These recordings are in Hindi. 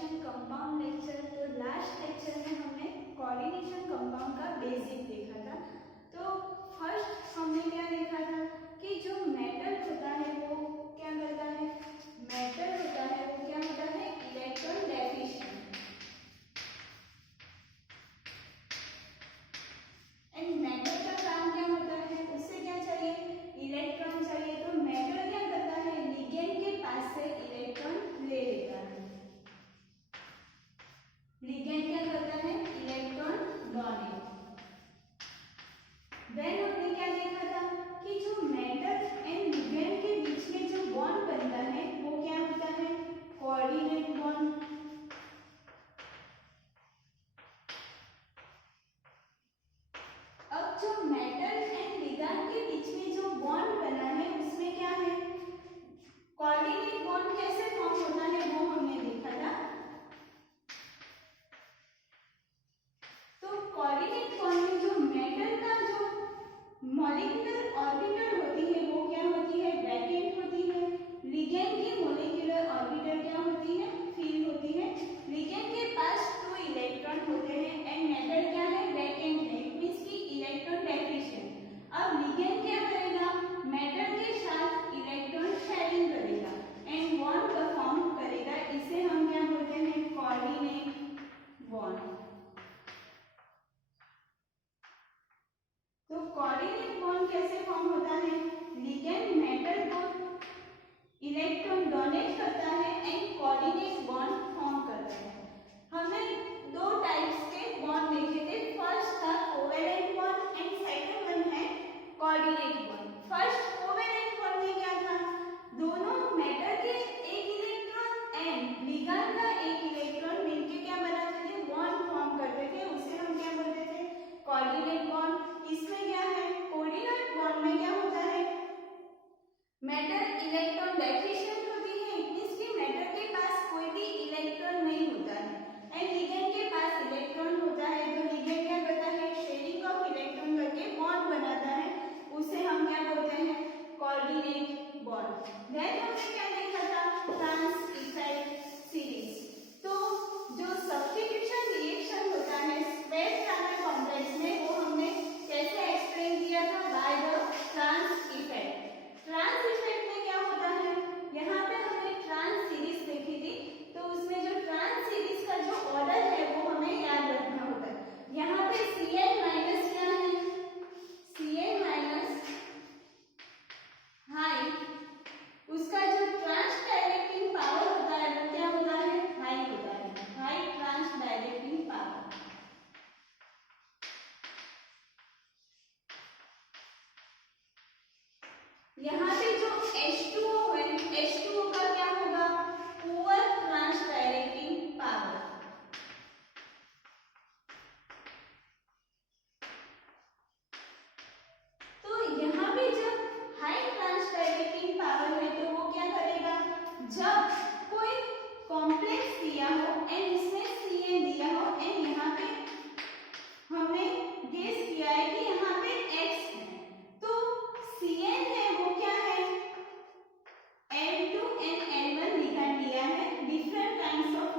Coordination compound lecture. तो लास्ट लेक्चर में हमने कोऑर्डिनेशन कंपाउंड का बेसिक देखा था। तो फर्स्ट हमने क्या देखा था कि जो मेटल होता है वो क्या करता है, मेटल होता है वो क्या होता है, इलेक्ट्रॉन डेफिशिएंट। एंड मेटल का काम क्या होता है, उससे क्या चाहिए, इलेक्ट्रॉन चाहिए। तो मेटल क्या करता है, लिगेंड के पास से इलेक्ट्रॉन ले लेता है। लिगेंड क्या करता है, इलेक्ट्रॉन बॉन्डिंग। देन हमने क्या देखा था कि जो मेटल एंड लिगेंड के बीच में जो बॉन्ड बनता है वो क्या होता है, कोऑर्डिनेट बॉन्ड। अब जो मेटल एंड लिगेंड के बीच में जो बॉन्ड बना है उसमें क्या है, कोऑर्डिनेट बॉन्ड कैसे फॉर्म होता है वो हमने देखा था। तो कोऑर्डिनेट बॉन्ड में जो मेटल का जो मॉलिक्यूलर ऑर्बिटल होती है वो क्या होती है, वैकेंट होती है। लिगेंड की मॉलिक्यूलर ऑर्बिटल क्या होती है, फ्री होती है। लिगेंड के पास 2 इलेक्ट्रॉन होते हैं एंड मेटल क्या है, वैकेंट है, इट मींस की इलेक्ट्रॉन डेफिशिएंट। अब लिगेंड क्या करेगा, मेटल के साथ इलेक्ट्रॉन शेयरिंग करेगा एंड बॉन्ड का फॉर्म करेगा। इसे हम क्या बोलते हैं, कोऑर्डिनेट बॉन्ड। तो कोऑर्डिनेट बॉन्ड कैसे फॉर्म होता है, लिगेंड मेटल को इलेक्ट्रॉन डोनेट करता है एंड कोऑर्डिनेट बॉन्ड फॉर्म करता है। हमने 2 टाइप्स के बॉन्ड देखे थे, फर्स्ट था covalent bond and second one है coordinate bond. First covalent bond में क्या था, दोनों मेटल के एक इलेक्ट्रॉन एंड लिगेंड का एक इलेक्ट्रॉन मिलकर क्या बनाते थे, बॉन्ड फॉर्म करते थे। उसे हम क्या बोलते थे, कोऑर्डिनेट बॉन्ड। इसमें क्या है, कोऑर्डिनेट बॉन्ड में क्या होता है, मेटल इलेक्ट्रॉन डेफिशिएंट होती है, इट मींस कि मेटल के पास कोई भी इलेक्ट्रॉन नहीं होता है एंड लिगेंड के पास इलेक्ट्रॉन होता है। तो लिगेंड क्या करता है, शेयरिंग ऑफ इलेक्ट्रॉन करके बॉन्ड बनाता है, उसे हम क्या बोलते हैं, कोऑर्डिनेट बॉन्ड। देन हमने क्या देखा था, ट्रांस इफेक्ट सीरीज। तो जो सब्स्टिट्यूशन रिएक्शन होता है स्पेस ट्रांसफर कॉम्प्लेक्स में वो हमने कैसे एक्सप्लेन किया था, by the trans effect. Trans effect में क्या होता है, यहाँ पे हमने ट्रांस सीरीज देखी थी। तो उसमें जो ट्रांस सीरीज का जो ऑर्डर है वो हमें याद रखना होता है। यहाँ पे Cn माइनस क्या है, Cn माइनस हाई, उसका जो ट्रांस डायरेक्टिंग पावर होता है वो क्या होता है, हाई होता है, हाई ट्रांस डायरेक्टिंग पावर। यहाँ पे जो H2O है, H2O का क्या होगा, पुअर ट्रांस डायरेक्टिंग पावर। तो यहाँ पे जब हाई ट्रांस डायरेक्टिंग पावर है तो वो क्या करेगा, जब कोई कॉम्प्लेक्स दिया हो एंड इसमें Cn दिया हो एंड यहाँ पे हमने गेस किया है कि यहाँ पे X है, तो Cn है वो क्या है, N2 and N1 लिगेंड लिया है, डिफरेंट काइंड्स ऑफ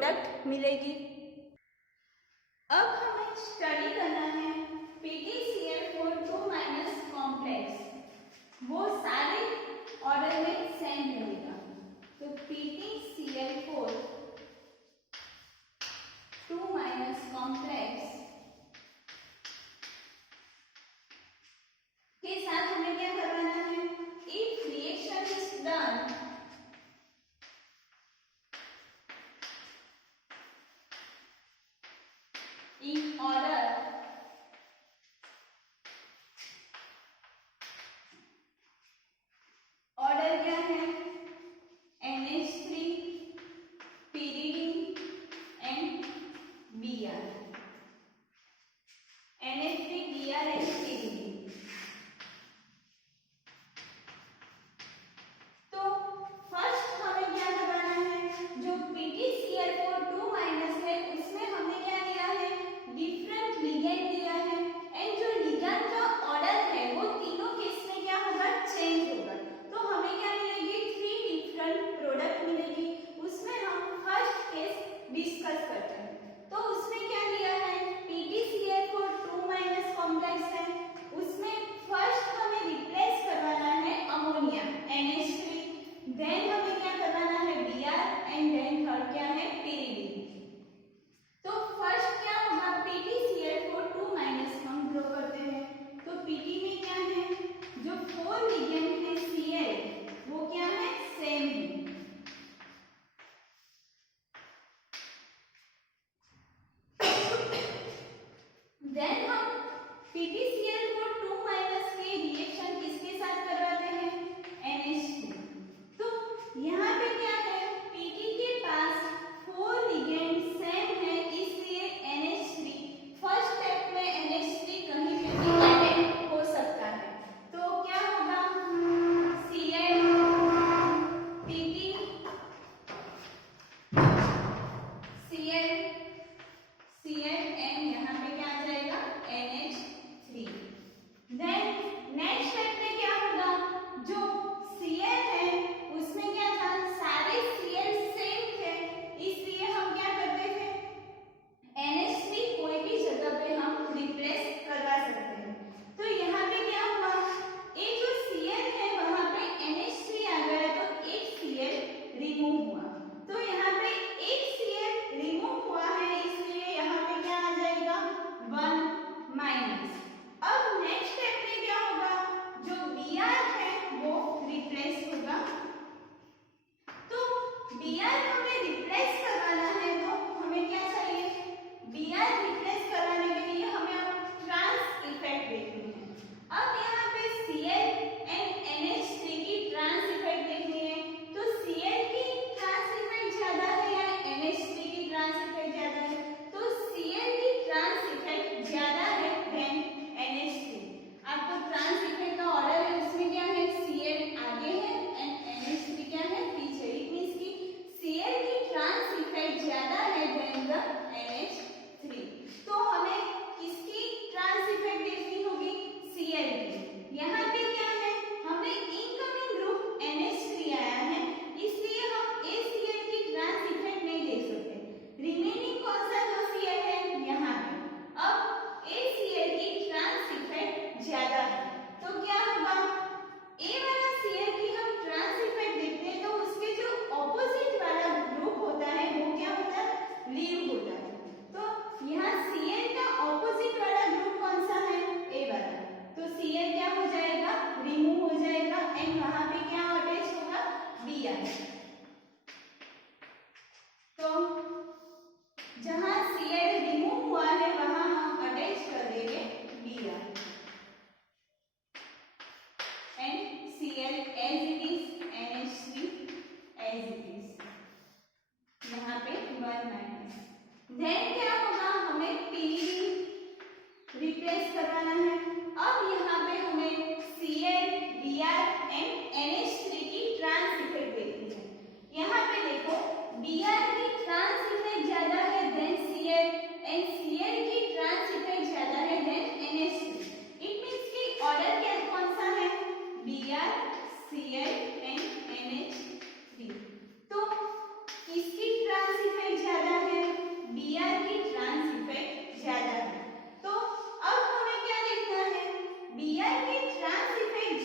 प्रोडक्ट मिलेगी। अब हमें स्टडी करना है PtCl4 2 माइनस कॉम्प्लेक्स, वो सारे ऑर्डर में सेम रहेगा। तो PtCl4 2 माइनस कॉम्प्लेक्स के साथ हमें क्या करवाना है, if reaction is done in order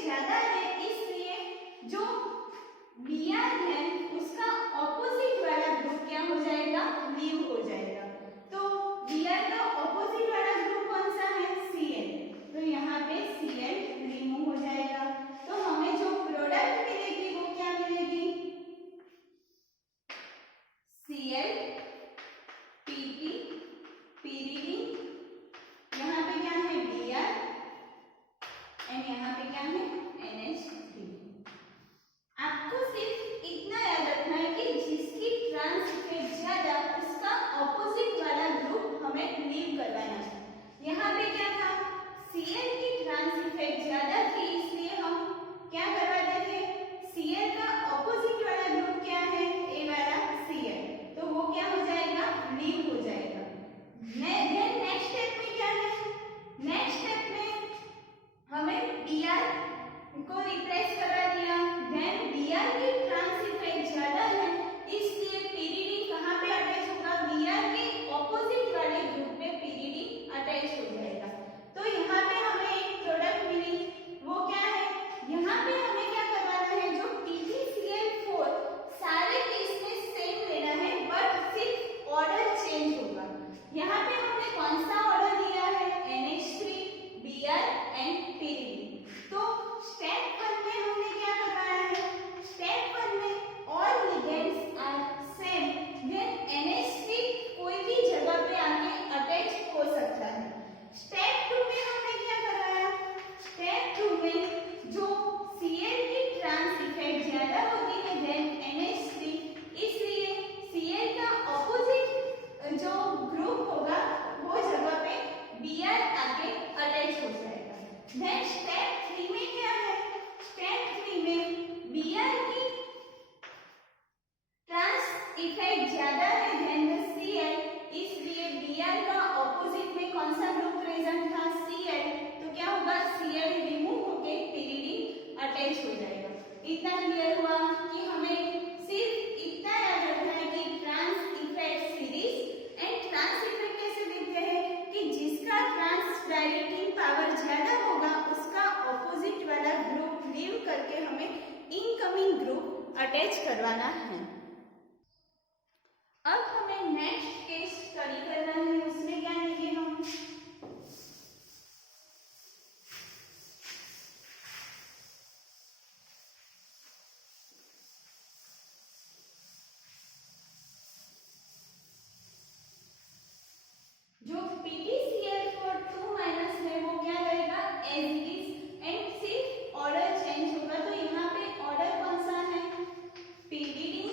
ज्यादा है, इसलिए जो Br है उसका ऑपोजिट वाला ग्रुप क्या हो जाएगा, लीव हो जाएगा। तो Br का ऑपोजिट वाला ग्रुप कौन सा है, Cl, तो यहाँ पे Cl रिमूव हो जाएगा। तो हमें जो प्रोडक्ट मिलेगी वो क्या मिलेगी, Cl Pp pyridine, यहाँ पे क्या है Br एंड यहाँ पे क्या है NH3। आपको सिर्फ इतना याद रखना है कि जिसकी ट्रांस इफेक्ट ज्यादा उसका ऑपोजिट वाला ग्रुप हमें लीव करवाना है। यहाँ पे क्या था, Cl की ट्रांस इफेक्ट ज्यादा थी, इसलिए हम क्या करवाते थे, Cl का ऑपोजिट वाला ग्रुप क्या है, ए वाला Cl, तो वो क्या हो जाएगा, लीव हो जाएगा। नेक्स्ट स्टेप में क्या है, नेक्स्ट स्टेप में हमें Br को रिप्लेस करा दिया। देन Br की ट्रांस इफेक्ट ज्यादा है, इसलिए pyridine कहाँ पे अटैच होगा, Br के ऑपोजिट वाले ग्रुप में pyridine अटैच हो जाएगा। तो यहाँ पे हमें एक प्रोडक्ट मिली, वो क्या है, यहाँ पे हमें क्या करवाना है, जो PgCl4 सारे केस में सेम लेना है, बट सिर्फ ऑर्डर चेंज होगा। यहाँ पे हमने कौन सा ऑर्डर दिया है, NH3, Br एंड pyridine। तो स्टेप 1 में हमने क्या करवाया है, स्टेप 1 में all ligands are same, then NH3 कोई भी जगह पे आके अटैच हो सकता है। स्टेप 2 में हमने क्या करवाया, स्टेप 2 में जो Cl की ट्रांस इफेक्ट ज्यादा होती है देन NH3, इसलिए Cl का ऑपोजिट जो ग्रुप होगा वो जगह पे Br आके अटैच हो जाएगा। देन स्टेप 3 में क्या है, स्टेप 3 में Br की ट्रांस इफेक्ट ज्यादा है देन द Cl, इसलिए Br का ऑपोजिट में कौन सा ग्रुप प्रेजेंट था, Cl, तो क्या होगा, Cl रिमूव होके pyridine अटैच हो जाएगा। इतना क्लियर हुआ कि हमें सिर्फ इतना याद रखना है कि trans effect series and trans effect कैसे देखते हैं कि जिसका ट्रांस डायरेक्टिंग पावर ज्यादा होगा उसका ऑपोजिट वाला ग्रुप लीव करके हमें इनकमिंग ग्रुप अटैच करवाना है। अब हमें नेक्स्ट केस स्टडी करना है, उसमें क्या लेंगे हम, जो PgCl4 2 माइनस है वो क्या रहेगा, एज इट इज, एंड सिर्फ ऑर्डर चेंज होगा। तो यहाँ पे ऑर्डर कौन सा है, pyridine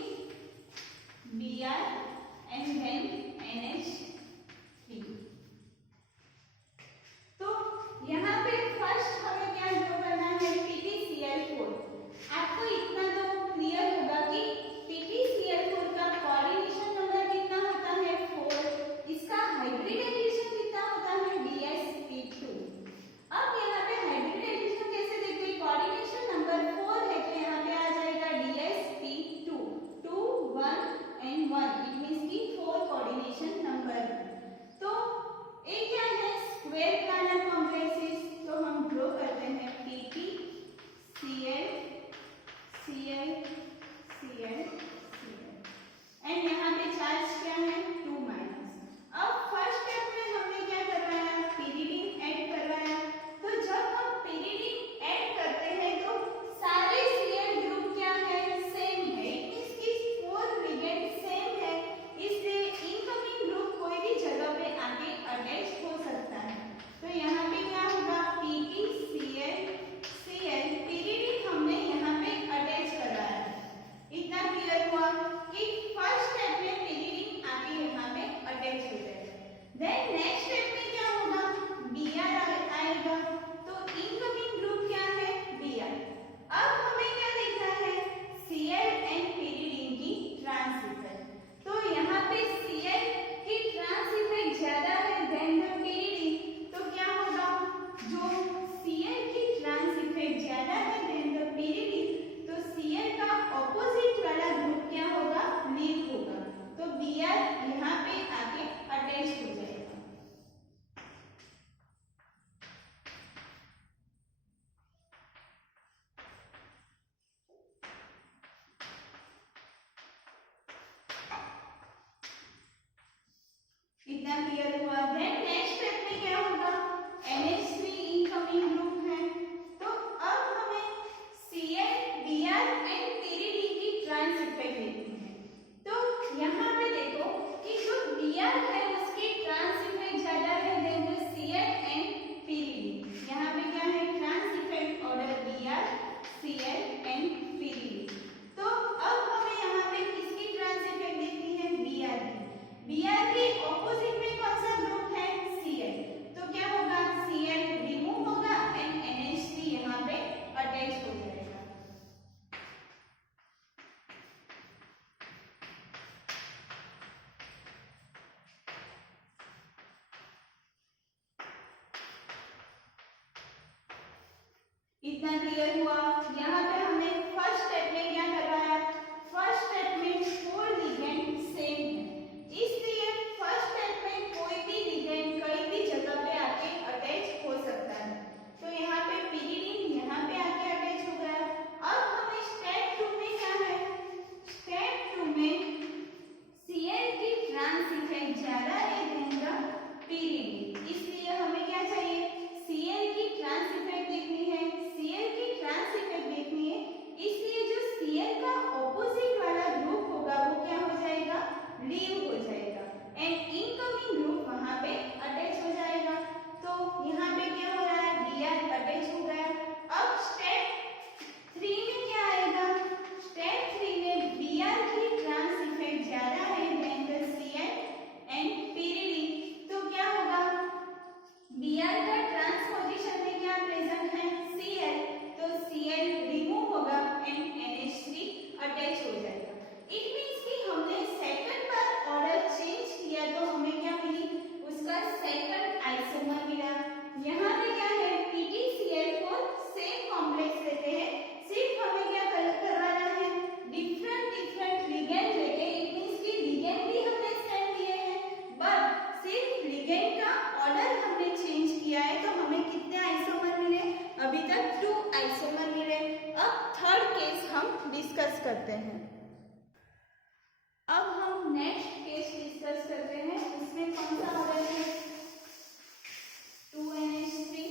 इतना क्लियर हुआ। यहाँ पे हमें फर्स्ट स्टेप में क्या करवाया, फर्स्ट स्टेप में फोर लिगेंड सेम है, इसलिए फर्स्ट स्टेप में कोई भी लिगेंड कहीं भी जगह पे आके अटैच हो सकता है। तो यहाँ पे पिरिडीन यहाँ पे आके अटैच हो गया। अब हमें स्टेप 2 में क्या है, स्टेप 2 में Cl की ट्रांस इफेक्ट ज्यादा है देन द पिरिडीन, इसलिए हमें क्या चाहिए, Cl की ट्रांस इफेक्ट देखनी है, Cl की ट्रांस इफेक्ट देखनी है, इसलिए जो Cl का ऑपोजिट वाला ग्रुप होगा वो क्या हो जाएगा, लीव हो जाएगा एंड इनकमिंग ग्रुप वहां पे अटैच हो जाएगा। तो यहाँ पे क्या हो रहा है, Br अटैच हो गया। अब स्टेप 3 में क्या आएगा, स्टेप 3 में Br की ट्रांस इफेक्ट ज्यादा है than the Cl and pyridine, तो क्या होगा, Br का ट्रांस पोजीशन में क्या प्रेजेंट है, Cl, तो Cl रिमूव होगा एंड NH3 अटैच हो जाएगा। इट मींस कि हमने सेकंड बार ऑर्डर चेंज किया तो हमें क्या मिली, उसका सेकंड आइसोमर मिला। यहाँ पे क्या है, PtCl4 सेम कॉम्प्लेक्स लेते हैं, सिर्फ हमें क्या करवाना है, डिफरेंट लिगेंड लेके, इट मींस कि लिगेंड भी हमने सेम लिए हैं बट सिर्फ लिगेंड का ऑर्डर हमने चेंज किया है, तो हमें कितने आइसोमर मिले, अभी तक 2 आइसोमर मिले। अब थर्ड केस हम डिस्कस करते हैं। अब हम नेक्स्ट केस डिस्कस करते हैं, उसमें कौन सा ऑर्डर है, 2NH3।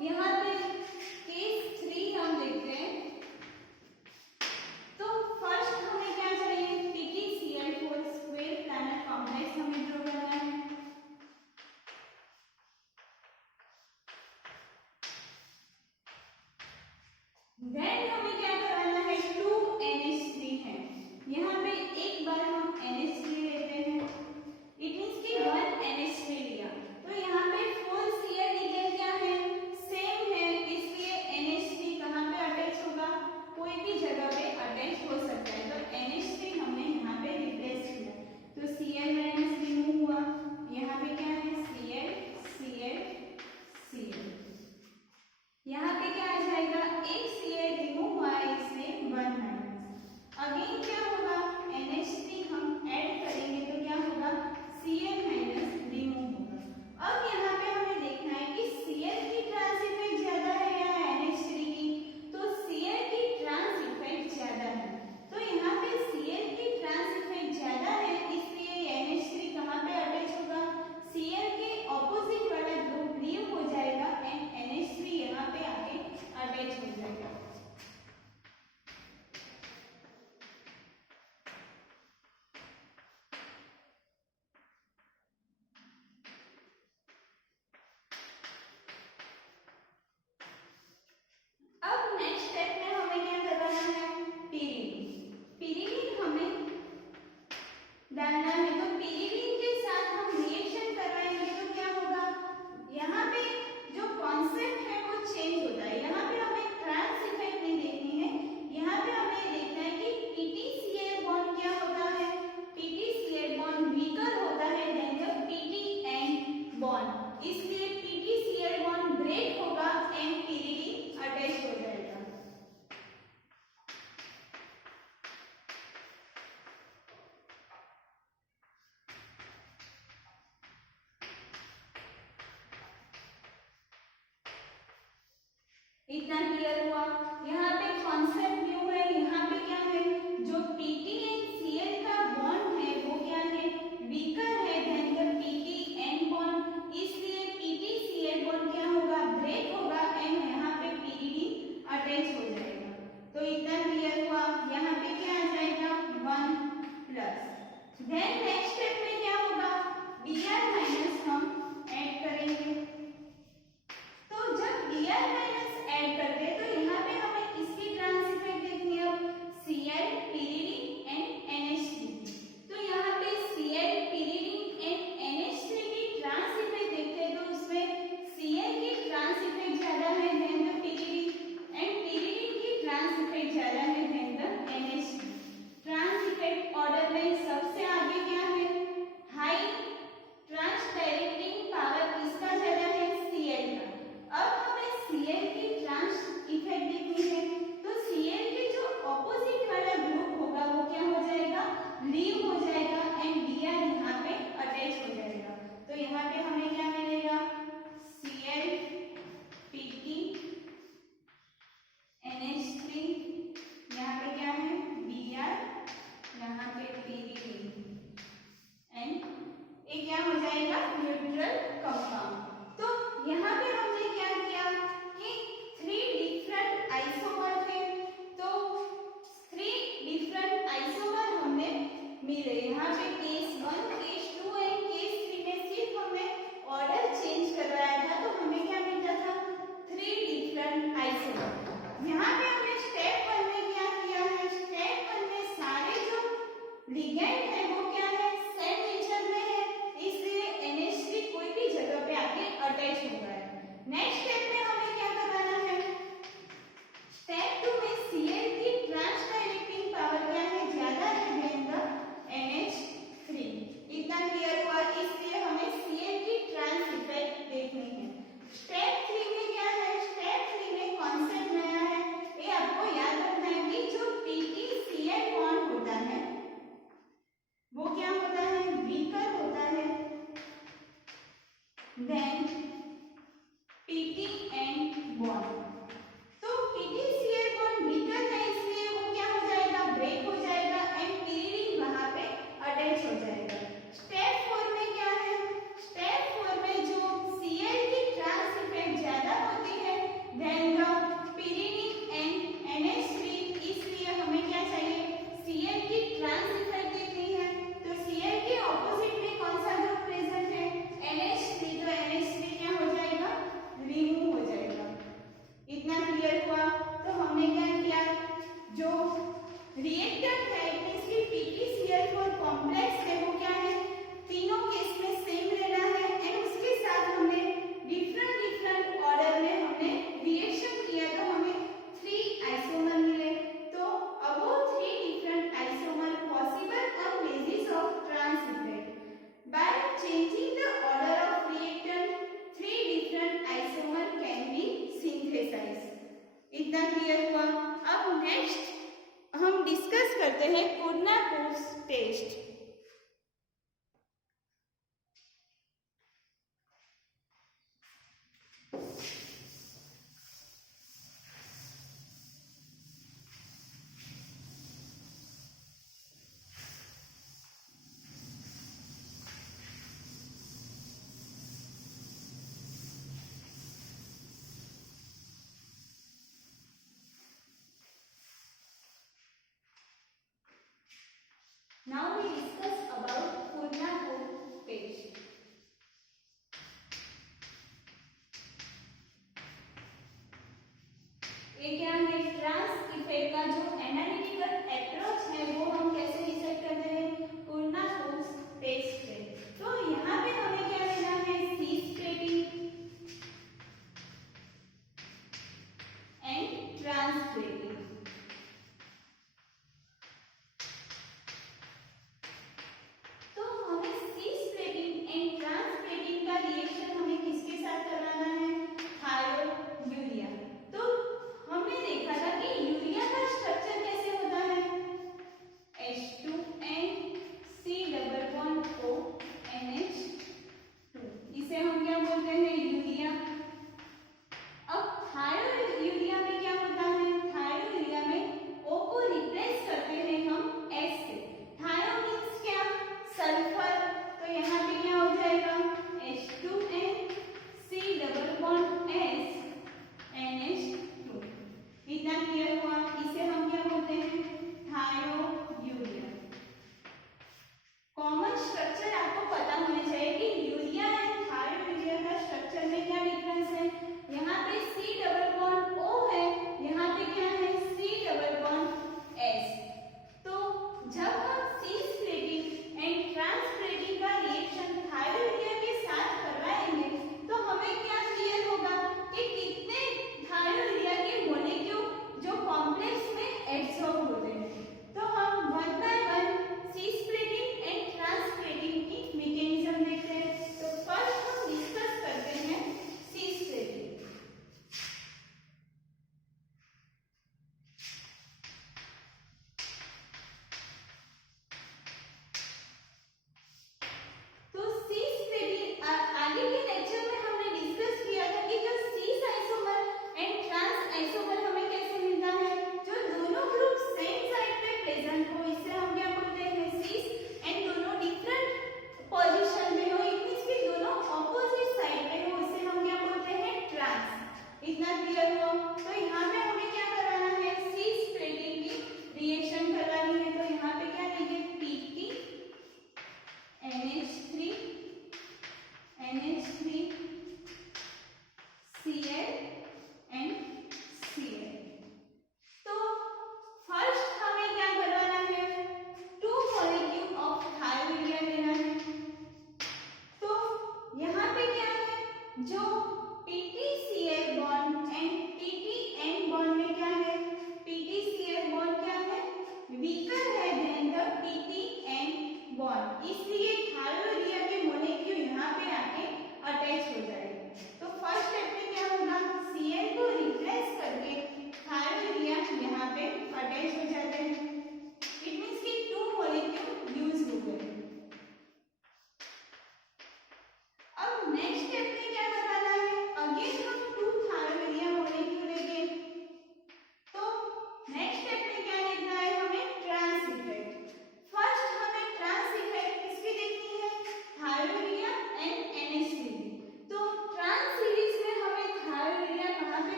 यहाँ पे केस 3 हम देखते हैं। तो फर्स्ट हमें क्या चाहिए, PtCl4 स्क्वायर प्लैनेट कॉम्प्लेक्स हमें ड्रॉ करना है। देन हमें क्या करवाना है, 2NH3 है, यहाँ पे एक बार हम NH3 लेते हैं, इट मींस कि 1 NH3 लिया, तो यहाँ पे 4 Cl लिगेंड क्या है, सेम है, इसलिए NH3 कहाँ पे अटैच होगा, कोई भी जगह पे अटैच हो सकता है, तो NH3 हमने यहाँ पे रिप्लेस किया, तो Cl माइनस रिमूव हुआ, यहाँ पे क्या है, Cl यहाँ पे क्या आ जाएगा, एक Cl रिमूव हुआ है, इसलिए 1 माइनस, अगेन क्या होगा, NH3 हम ऐड करेंगे तो क्या होगा, Cl माइनस रिमूव होगा। अब यहाँ पे हमें देखना है कि Cl की ट्रांस इफेक्ट ज्यादा है या NH3 की, तो Cl की ट्रांस इफेक्ट ज्यादा है, तो यहाँ पे Cl की ट्रांस इफेक्ट ज्यादा है, इसलिए NH3 कहाँ पे अटैच होगा, Cl के ऑपोजिट वाला ग्रुप लीव हो जाएगा एंड NH3 यहाँ पे आके अटैच हो जाएगा। अब नेक्स्ट स्टेप में हमें क्या करना है, पिरिडीन हमें डालना है, तो पिरिडीन के साथ हम रिएक्शन करवाएंगे तो क्या होगा, यहाँ पे जो कॉन्सेप्ट है वो चेंज होता है, यहाँ पे हमें ट्रांस इफेक्ट नहीं देखनी है, यहाँ पे हमें देखना है कि PtCl बॉन्ड क्या होता है, PtCl बॉन्ड वीकर होता है देन द PtN बॉन्ड, इसलिए PtCl बॉन्ड ब्रेक होगा एंड पिरिडीन अटैच हो जाएगा। इतना क्लियर हुआ। यहाँ पे कॉन्सेप्ट न्यू है, यहाँ पे क्या है, जो Pt एंड Cl का बॉन्ड है वो क्या है, वीकर है देन द PtN बॉन्ड, इसलिए PtCl बॉन्ड क्या होगा, ब्रेक होगा एंड यहाँ पे पिरिडीन अटैच हो जाएगा। तो इतना क्लियर हुआ। यहाँ पे क्या आ जाएगा, 1 प्लस, देन नेक्स्ट स्टेप में क्या होगा, Br माइनस हम ऐड करेंगे, तो जब Br माइनस ऐड करते हैं तो यहाँ पे हमें इसकी ट्रांस इफेक्ट देखनी है, Cl पिरिडीन एंड लिगेंड है वो क्या है, सेम नेचर में है, इसलिए NH3 कोई भी जगह पे आके अटैच हो गया है। नेक्स्ट स्टेप में हमें क्या करवाना है, स्टेप 2 में Cl की ट्रांस डायरेक्टिंग पावर क्या है, ज्यादा है देन द NH3। इतना क्लियर हुआ, इसलिए हमें Cl की ट्रांस इफेक्ट देखनी है। स्टेप 3 में क्या है, स्टेप 3 में कॉन्सेप्ट नया है, ये आपको याद रखना है कि जो PTCl बॉन्ड होता है वो क्या होता है, वीकर होता है देन PTN बॉन्ड। तो PTCl बॉन्ड वीकर है, इसलिए वो क्या हो जाएगा, ब्रेक हो जाएगा एंड pyridine वहां पे अटैच हो जाएगा। स्टेप 4 में क्या है, स्टेप 4 में जो Cl की ट्रांस इफेक्ट ज्यादा होती है than the pyridine and NH3, इसलिए हमें क्या चाहिए, Cl की ट्रांस इफेक्ट देखनी है। तो Cl के ऑपोजिट में कौन सा ग्रुप प्रेजेंट है, NH3, तो NH3 क्या हो जाएगा, रिमूव हो जाएगा। इतना क्लियर हुआ। तो हमने क्या किया, जो रिएक्टेंट है इसकी PTCl4 कॉम्प्लेक्स है वो क्या है, तीनों केस में सेम रहना है एंड उसके साथ हमने डिफरेंट ऑर्डर में हमने रिएक्शन किया तो हमें 3 आइसोमर मिले। तो about 3 different isomer possible on basis of trans effect by changing the order of reactant 3 different isomer can be synthesised. इतना क्लियर हुआ। अब नेक्स्ट हम डिस्कस करते हैं Kurnakov's test. Now we discuss about Kornakoff test. ये क्या है, ट्रांस इफेक्ट का जो एनालिटिकल अप्रोच है वो हम कैसे डिसाइड करते हैं, कोर्नाकोव्स टेस्ट से। तो यहाँ पे हमें क्या लेना है, सिस्प्रेटिन एंड ट्रांसप्रेटिन। तो हमें सिस्प्रेटिन एंड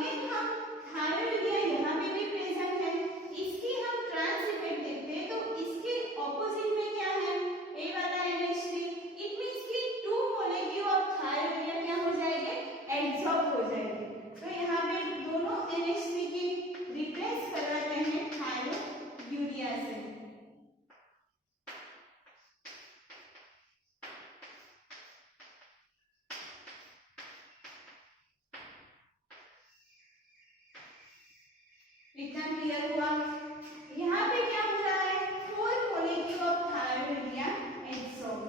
अगेन हम थायोयूरिया यहाँ पे भी प्रेजेंट है, इसकी हम ट्रांस इफेक्ट देखते हैं तो इसके ऑपोजिट में क्या है, ए वाला NH3, इट मींस कि 2 मॉलिक्यूल ऑफ थायोयूरिया क्या हो जाएंगे, एब्सॉर्ब हो जाएंगे। तो यहाँ पे दोनों NH3 की रिप्लेस करवाते हैं थायोयूरिया से। इतना क्लियर हुआ। यहाँ पे क्या हो रहा है, 4 मॉलिक्यूल ऑफ थायोयूरिया एब्सॉर्ब।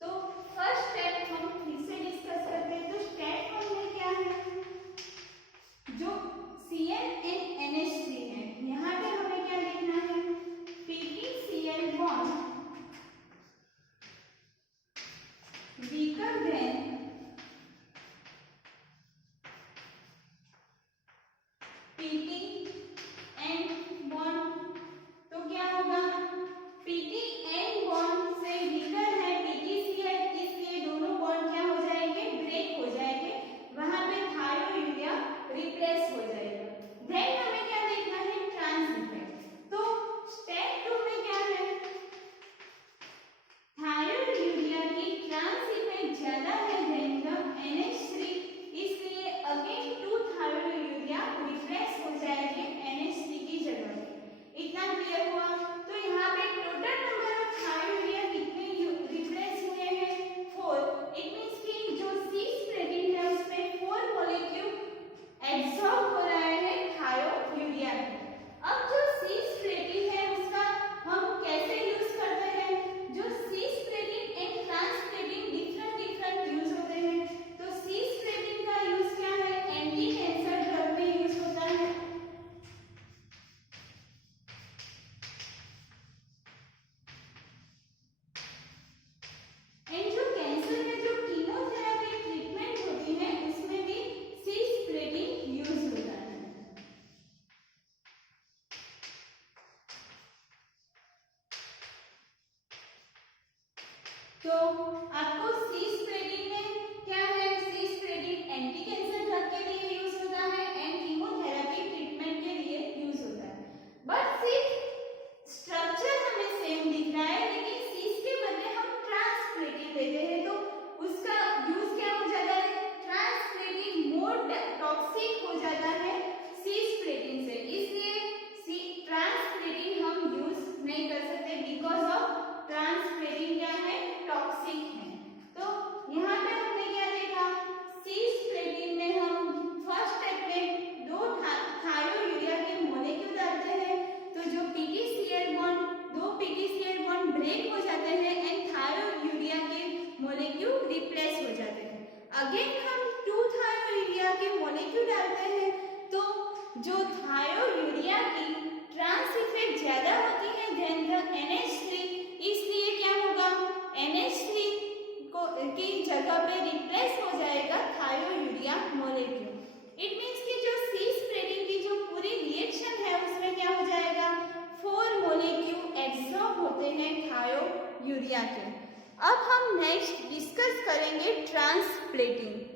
तो फर्स्ट स्टेप हम फिर से डिस्कस करते हैं। तो स्टेप 1 में क्या है, जो Cl and NH3 है, यहाँ पे हमें क्या लिखना है, PgCl bond weaker than PtN bond. तो क्या होगा, PtN बॉन्ड से weaker है PgCl, इसलिए दोनों बॉन्ड क्या हो जाएंगे, ब्रेक हो जाएंगे, वहां पे थायोयूरिया रिप्लेस हो जाएगा। देन हमें क्या देखना है, ट्रांस इफेक्ट। तो स्टेप 2 में क्या है, थायोयूरिया की ट्रांस इफेक्ट ज्यादा है देन द NH3, इसलिए अगेन 2 थायोयूरिया रिप्लेस हो जाएंगे NH3 की जगह पे। इतना क्लियर हुआ। तो यहाँ पे टोटल नंबर ऑफ थायोयूरिया कितने रिप्लेस हुए हैं, 4। इट मींस कि जो सीस प्रोटीन है उसमें 4 मॉलिक्यूल एब्सॉर्ब हो रहा है थायोयूरिया में। अब जो सीस प्रोटीन है उसका हम कैसे यूज करते हैं, जो cis protein and trans protein different use होते हैं। तो सीस प्रोटीन का यूज क्या है, एंटी कैंसर ड्रग में यूज होता है। एंड जो कैंसर में जो कीमोथेरेपी ट्रीटमेंट होती है उसमें भी सीस प्रोटीन यूज होता है। तो आपको सीस प्रोटीन में क्या है, सीस प्रोटीन एंटी कैंसर ड्रग के लिए यूज होता है एंड कीमोथेरेपी ट्रीटमेंट के लिए यूज होता है। बट सिर्फ स्ट्रक्चर हमें सेम दिख रहा है, लेकिन सीस के बदले हम ट्रांस प्रोटीन लेते हैं तो उसका यूज क्या हो जाता है, ट्रांस प्रोटीन मोर टॉक्सिक हो जाता है सीस प्रोटीन से, इसलिए ट्रांस प्रोटीन हम यूज नहीं कर सकते बिकॉज ऑफ ट्रांस प्रोटीन क्या है, टॉक्सिक है। तो यहाँ पे हमने क्या देखा, सीस प्रोटीन में हम फर्स्ट स्टेप में 2 थायोयूरिया के मॉलिक्यूल डालते हैं, तो जो PtCl bond 2 PtCl bond break हो जाते हैं एंड थायोयूरिया के मॉलिक्यूल रिप्लेस हो जाते हैं। अगेन हम 2 थायोयूरिया के मॉलिक्यूल डालते हैं, तो जो थायोयूरिया की ट्रांस इफेक्ट ज्यादा होती है देन द NH3, इसलिए क्या होगा, NH3 को की जगह पे रिप्लेस हो जाएगा थायोयूरिया मॉलिक्यूल। इट मींस कि जो सीस प्रोटीन की जो पूरी रिएक्शन है उसमें क्या हो जाएगा, 4 मॉलिक्यूल एब्सॉर्ब होते हैं थायोयूरिया के। अब हम नेक्स्ट डिस्कस करेंगे ट्रांसप्लेटिंग।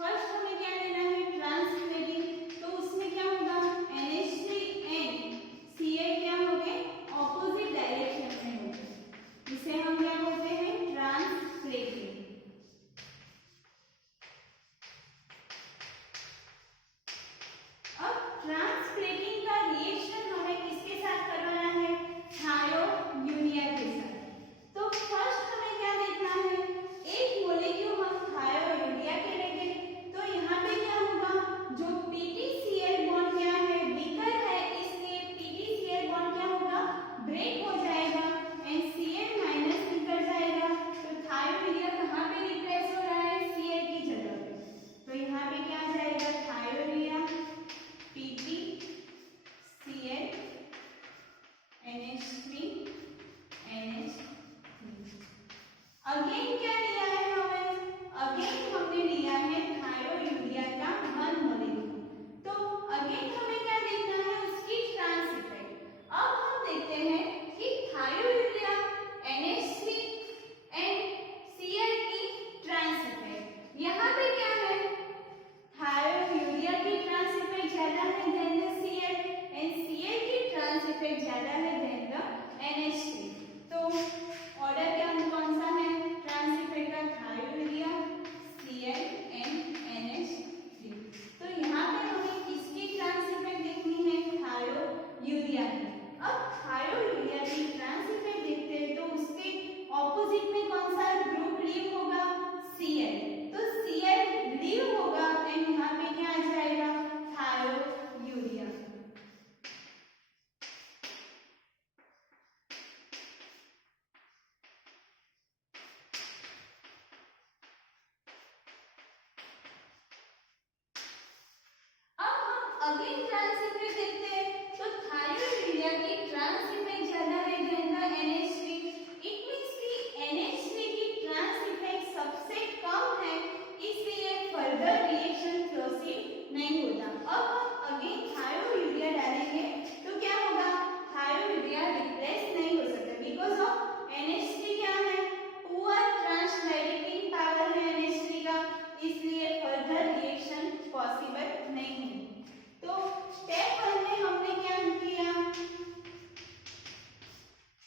फर्स्ट हमें क्या लेना है, ट्रांसप्लेटिंग। तो उसमें क्या होगा, NH3 एंड Cl क्या होंगे, ऑपोजिट डायरेक्शन में होंगे, इसे हम क्या बोलते हैं, ट्रांसप्लेटिंग। अब ट्रांसप्लेटिंग का रिएक्शन हमें किसके साथ स्टार्ट करवाना है थायोयूरिया के साथ। तो फर्स्ट हमें क्या देखना है, एक मॉलिक्यूल हम थायोयूरिया के लेंगे तो यहाँ पे क्या होगा, जो PTCl बॉन्ड क्या है, वीकर है, इसलिए PTCl बॉन्ड क्या होगा, ब्रेक हो जाएगा एंड Cl माइनस निकल जाएगा। तो थायोयूरिया कहाँ पे रिप्लेस हो रहा है, Cl की जगह पे। तो यहाँ पे क्या आ जाएगा, thiourea PTCl NH3 NH3। Again क्या लिया है हमें, अगेन हमने लिया है थायोयूरिया का 1 मॉलिक्यूल। तो अगेन हमें क्या देखना है, उसकी ट्रांस इफेक्ट। अब हम देखते हैं कि थायोयूरिया NH3 एंड Cl की ट्रांस इफेक्ट। यहाँ पे क्या है, थायोयूरिया की ट्रांस इफेक्ट ज्यादा है than the Cl and Cl की ट्रांस इफेक्ट ज्यादा है देन द NH3। तो ऑर्डर क्या कौन सा है ट्रांस इफेक्ट का, थायोयूरिया Cl एंड NH3। तो यहाँ पे हमें किसकी ट्रांस इफेक्ट देखनी है, थायोयूरिया की। अब थायोयूरिया की ट्रांस इफेक्ट देखते हैं तो उसके ऑपोजिट में कौन सा ग्रुप लीव होगा, Cl। तो Cl लीव होगा एंड यहाँ पे क्या आ जाएगा, थायोयूरिया। अगेन ट्रांस इफेक्ट देखते हैं तो थायोयूरिया की ट्रांस इफेक्ट ज्यादा है than the NH3। It means कि NH3 की ट्रांस इफेक्ट सबसे कम है, इसलिए फर्दर रिएक्शन प्रोसीड नहीं होता। अब हम अगेन थायोयूरिया डालेंगे तो क्या होगा, थायोयूरिया रिप्लेस नहीं हो सकता बिकॉज ऑफ NH3 क्या है, पुअर ट्रांसडाइरेक्टिंग पावर है NH3 का, इसलिए फर्दर रिएक्शन पॉसिबल नहीं है। तो स्टेप 1 में हमने क्या किया,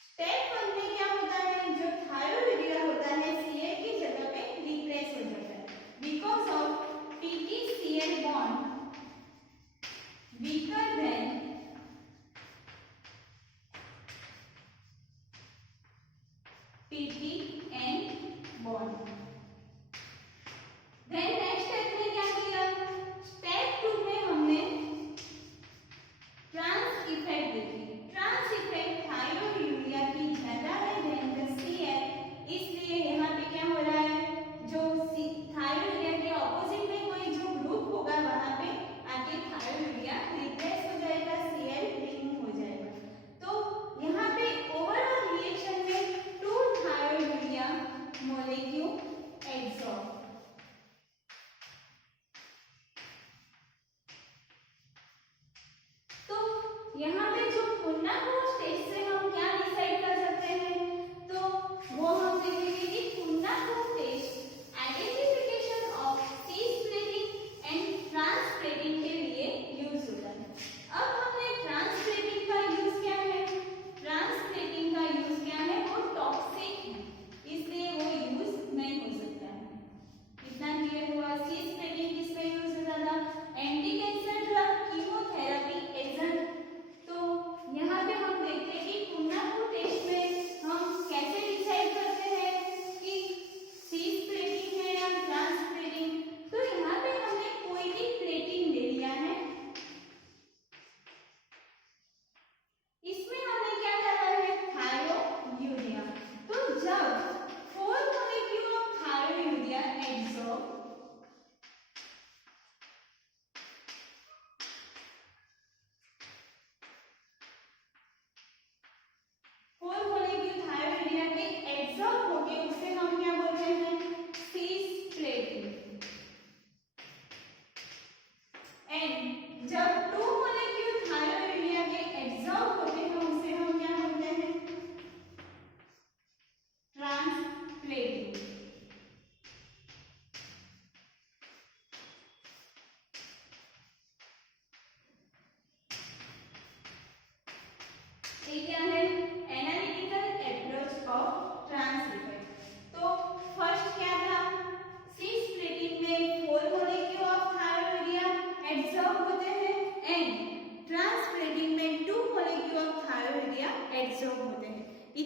स्टेप 1 में क्या होता है, जो थायोयूरिया होता है Cl की जगह पे रिप्लेस हो जाता है because of PTCl bond weaker than PTN bond. Then next step में क्या किया, स्टेप 2 में हमने ट्रांस इफेक्ट देखी। ट्रांस इफेक्ट थायोयूरिया की ज्यादा है देन द Cl, इसलिए यहाँ पे क्या हो रहा है, जो थायोयूरिया के ऑपोजिट में कोई जो ग्रुप होगा वहां पे आके थायोयूरिया रिप्लेस हो जाएगा, Cl रिमूव हो जाएगा। तो यहाँ पे ओवरऑल रिएक्शन में 2 थायोयूरिया मॉलिक्यूल एब्सॉर्ब। यहाँ पे जो पुन्नाकोट स्टेज से हम क्या डिसाइड कर सकते हैं, तो वो हम देखेंगे कि पुन्नाकोट test identification of C splitting and transplanting के लिए यूज होता है। अब हमने ट्रांसप्लेटिंग का यूज क्या है, ट्रांसप्लेटिंग का यूज क्या है, वो टॉक्सिक है, इसलिए वो यूज नहीं हो सकता है। कितना क्लियर हुआ, सी स्प्लिटिंग किसमें यूज होता था, anti cancer drug, chemotherapy agent. यहाँ पे हम देखते हैं कि पुन्नाकोट टेस्ट में हम कैसे डिसाइड करते हैं,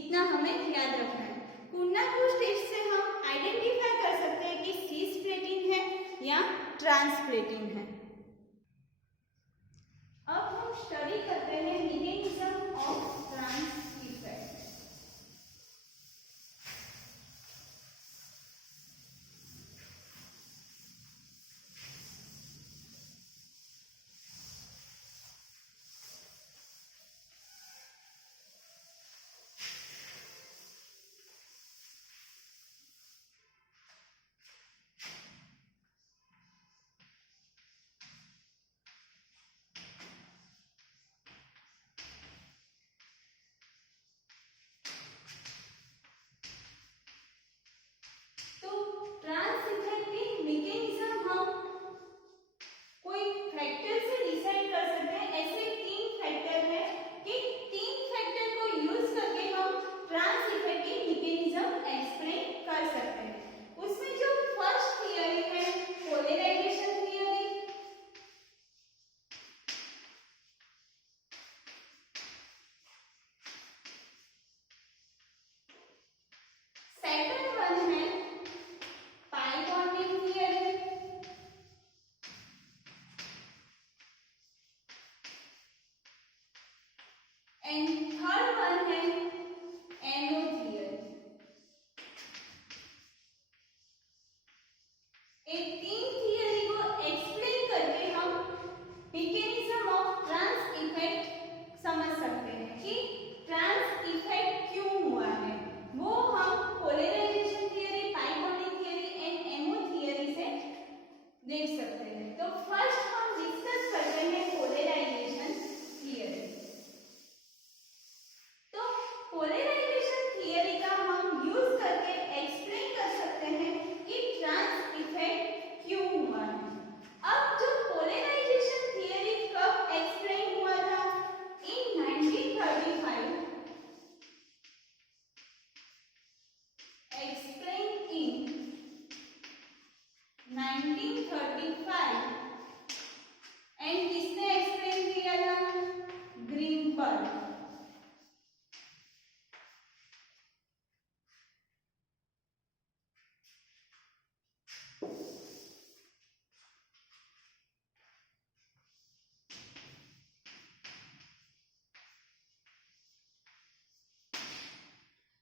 इतना हमें याद रखना है। कुर्नाकोस टेस्ट से हम आइडेंटिफाई कर सकते हैं कि सिस प्रोटीन है या ट्रांस प्रोटीन है। अब हम स्टडी करते हैं मैकेनिज्म ऑफ ट्रांस इफेक्ट।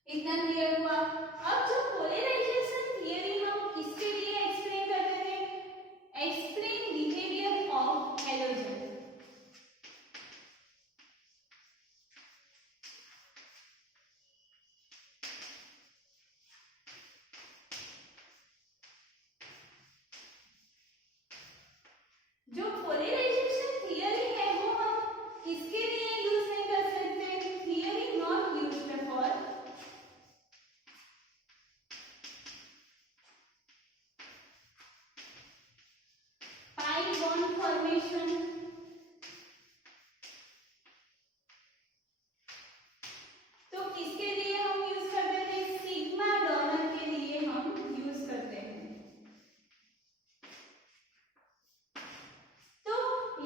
इतना क्लियर हुआ। अब जो पोलराइजेशन थियरी हम किसके लिए एक्सप्लेन करते थे? Explain behaviour of halogen. जो पोलराइजेशन थियरी है वो हम किसके लिए यूज नहीं कर सकते? Theory not used for pi bond formation, तो किसके लिए हम यूज करते थे? सिग्मा डोनर के लिए हम यूज करते हैं। तो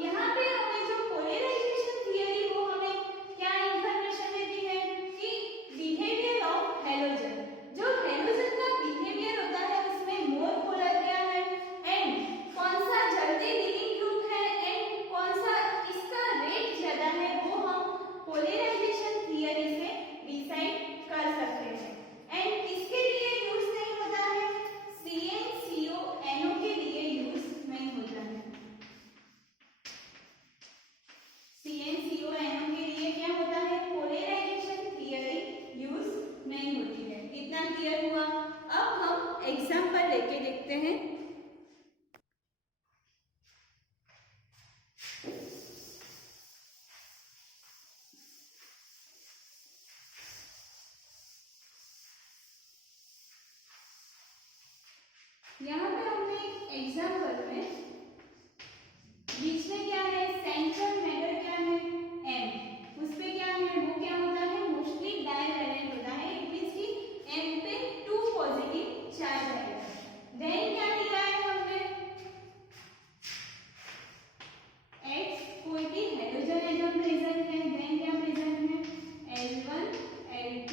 यहाँ पे हमें जो पोलराइजेशन थियरी वो हमें क्या इंफॉर्मेशन देती है कि बिहेवियर ऑफ हैलोजन, जो हैलोजन का बिहेवियर होता है उसमें मोर पोलर क्या है एंड कौन सा जल्दी लीविंग ग्रुप है एंड कौन सा इसका रेट ज्यादा है वो हम पोलराइजेशन थियरी से डिसाइड कर सकते हैं। एंड किसके लिए यूज नहीं होता है? CnCO के लिए यूज नहीं होता है। CnCO के लिए क्या होता है? पोलराइजेशन थियरी यूज नहीं होती है। इतना क्लियर हुआ। अब हम एग्जांपल लेके देखते हैं। यहाँ पे हमने एग्जांपल में बीच में क्या है? सेंट्रल मैटर क्या है? M। उस पे क्या है? वो क्या होता है? मोस्टली डाइवैलेंट होता है। इट मींस कि M पे 2 पॉजिटिव चार्ज आएगा। देन क्या लिया है हमने? X कोई भी हैलोजन एटम प्रेजेंट है। देन क्या प्रेजेंट है? L1 L2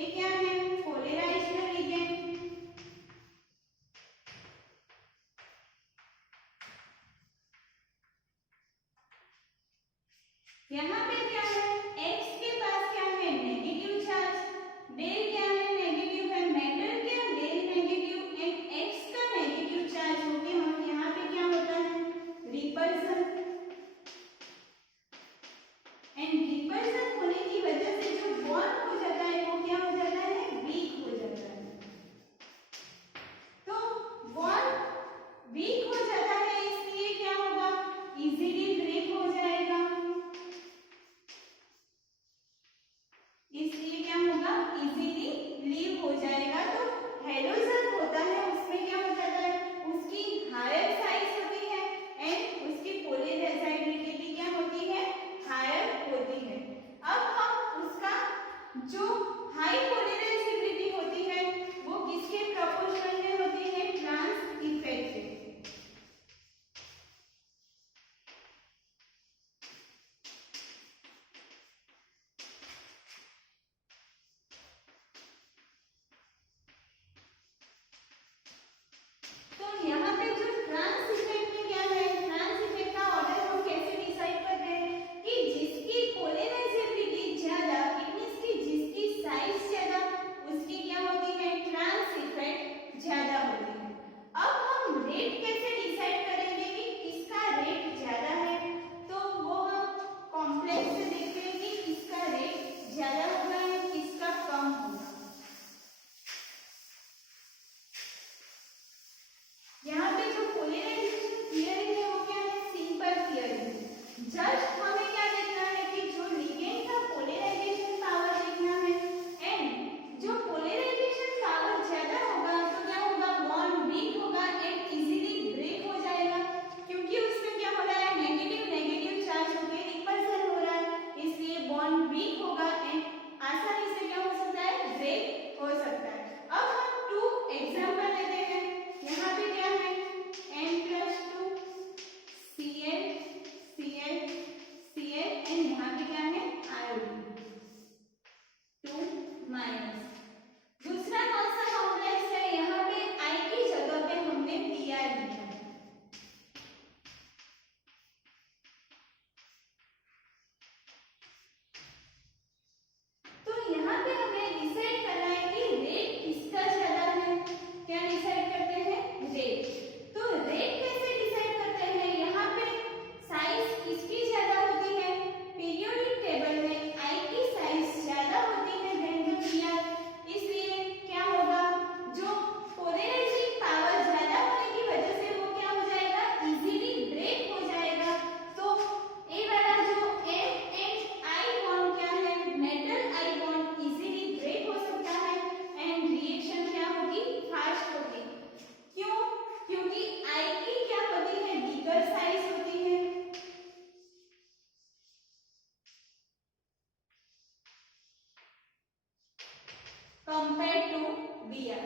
ये क्या है? Polarised ligand. यहाँ पे क्या है? X के पास क्या है? Negative charge. डेल क्या है? नेगेटिव है। मेटल क्या? डेल नेगेटिव एंड X का नेगेटिव चार्ज होके हम यहाँ पे क्या होता है? रिपल्सन। एंड रिपल्सन होने की वजह से जो बॉन्ड हो जाता है वो क्या हो जाता है? वीक हो जाता है। तो बॉन्ड वीक हो जाता है, इसलिए क्या होगा? इजीली ब्रेक हो जाएगा। इसलिए क्या होगा? इजीली लीव हो जाएगा। तो हेलोजन होता है उसमें क्या हो जाता है? उसकी हायर साइज होती है एंड उसकी पोलराइजेबिलिटी क्या होती है? हायर होती है। अब हम उसका जो हाई पोलराइजेबिलिटी होती है वो किसके प्रोपोर्शनल में होती है? ट्रांस इफेक्ट के। तो यहाँ पे जो ट्रांस इफेक्ट में क्या है? ट्रांस इफेक्ट का ऑर्डर हम कैसे डिसाइड करते हैं कि जिसकी पोलराइजेबिलिटी ज्यादा, इट मींस कि जिसकी साइज ज्यादा, उसकी क्या होती है? ट्रांस इफेक्ट ज्यादा होती है। अब हम रेट कैसे डिसाइड करेंगे कि किसका रेट ज्यादा है? तो वो हम कॉम्प्लेक्स से देखते हैं कि किसका रेट ज्यादा होगा या किसका कम होगा। यहाँ पे जो पोलराइजेशन थियरी है वो क्या है? Simple theory. जस्ट हमें क्या देखना है कि जो लिगेंड का पोलराइजेशन पावर देखना है एंड जो पोलराइजेशन पावर ज्यादा होगा तो क्या होगा? बॉन्ड वीक होगा एंड इजीली ब्रेक हो जाएगा, क्योंकि उसमें क्या हो रहा है? नेगेटिव नेगेटिव चार्ज होकर रिपल्सन हो रहा है, इसलिए बॉन्ड वीक होगा एंड आसानी से क्या हो सकता है? ब्रेक हो सकता है। अब हम 2 एग्जांपल लेते हैं। यहाँ पे क्या है? N+2 Cl Cl Cl and यहाँ पे क्या है? आयोडीन 2-। दूसरा कौन सा कॉम्प्लेक्स है? यहाँ पे I की जगह पे हमने Br लिखा है। तो यहाँ पे हमें डिसाइड करना है कि रेट किसका ज्यादा है। क्या डिसाइड करते हैं? रेट। तो रेट कैसे डिसाइड करते हैं? यहाँ पे साइज किसकी ज्यादा होती है? पीरियोडिक टेबल में I की साइज ज्यादा होती है देन द Br, इसलिए क्या होगा? जो पोलराइजिंग पावर ज्यादा होने की वजह से वो क्या हो जाएगा? इजीली ब्रेक हो जाएगा। तो ये वाला जो N एंड I बॉन्ड क्या है? Metal I bond easily break हो सकता है एंड रिएक्शन क्या होगी? फास्ट होगी। क्यों? क्योंकि I की क्या होती है? बिगर साइज होती है। Compare to Br।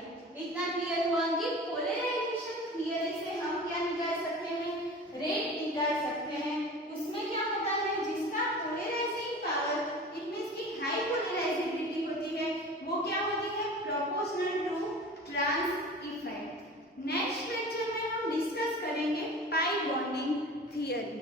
इतना क्लियर हुआ कि पोलराइजेशन थियरी से हम क्या निकाल सकते हैं? रेट निकाल सकते हैं। उसमें क्या होता है? जिसका पोलराइजिंग पावर, इट मींस की हाई पोलराइजेबिलिटी होती है, वो क्या होती है? Proportional to trans effect. Next lecture में हम डिस्कस करेंगे पाई बॉन्डिंग थियरी।